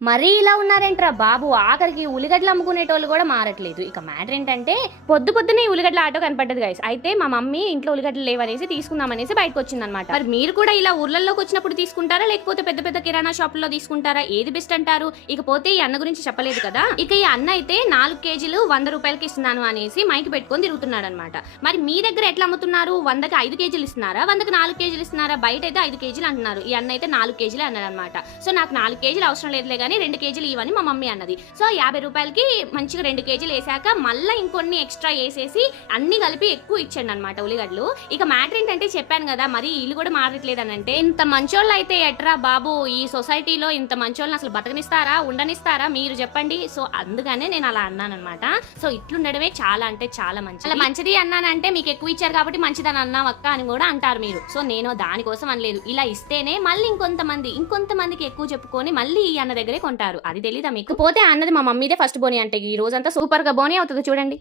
మరీ ఇలా ఉన్నారేంట్రా బాబు, ఆఖరికి ఉల్లిగడ్డలు అమ్ముకునేటోళ్ళు కూడా మారట్లేదు. ఇక మ్యాటర్ ఏంటంటే పొద్దునే ఈ ఉల్లిగడ్డల ఆటో కనపడ్డది గైస్. అయితే మా మమ్మీ ఇంట్లో ఉల్లిగడ్డలు లేవనేసి తీసుకుందామనేసి బయటకు వచ్చిందనమాట. మరి మీరు కూడా ఇలా ఊర్లలోకి వచ్చినప్పుడు తీసుకుంటారా, లేకపోతే పెద్ద పెద్ద కిరాణా షాపుల్లో తీసుకుంటారా? ఏది బెస్ట్ అంటారు? ఇకపోతే ఈ అన్న గురించి చెప్పలేదు కదా. ఇక ఈ అన్న అయితే 4 కేజీలు 100 రూపాయలకి ఇస్తున్నాను అనేసి మైకి పెట్టుకొని తిరుగుతున్నాడు అనమాట. మరి మీ దగ్గర ఎట్లా అమ్ముతున్నారు? 100కి 5 కేజీలు ఇస్తున్నారా, 100కి 4 కేజీలు ఇస్తున్నారా? బయట అయితే 5 కేజీలు అంటున్నారు, ఈ అన్న అయితే 4 కేజీలు అన్నాడు అనమాట. సో నాకు 4 కేజీలు అవసరం లేదులే కానీ 2 కేజీలు ఇవని మా మమ్మీ అన్నది. సో 50 రూపాయలకి మంచిగా 2 కేజీలు వేసాక మళ్ళీ ఇంకొన్ని ఎక్స్ట్రా వేసేసి అన్ని కలిపి ఎక్కువ ఇచ్చాడు అనమాట ఉల్లిగడ్డలు. ఇక మ్యాటర్ ఏంటంటే చెప్పాను కదా, మరి ఇల్లు కూడా మారట్లేదు అని అంటే, ఇంత మంచోళ్ళు అయితే ఎట్రా బాబు, ఈ సొసైటీలో ఇంత మంచోళ్ళని అసలు బతకనిస్తారా, ఉండనిస్తారా మీరు చెప్పండి. సో అందుకనే నేను అలా అన్నాను అనమాట. సో ఇట్లుండడమే చాలా అంటే చాలా మంచి. అలా మంచిది అన్నానంటే మీకు ఎక్కువ ఇచ్చారు కాబట్టి మంచిదని అన్నావు అక్క అని కూడా అంటారు మీరు. సో నేను దానికోసం అనలేదు, ఇలా ఇస్తేనే మళ్ళీ ఇంకొంతమందికి ఎక్కువ చెప్పుకొని మళ్ళీ ఈ అన్న దగ్గరే కొంటారు. అది తెలీదా మీకు? పోతే అన్నది మా మమ్మీదే ఫస్ట్ బోని అంటే ఈ రోజంతా సూపర్ గా బోని అవుతుంది చూడండి.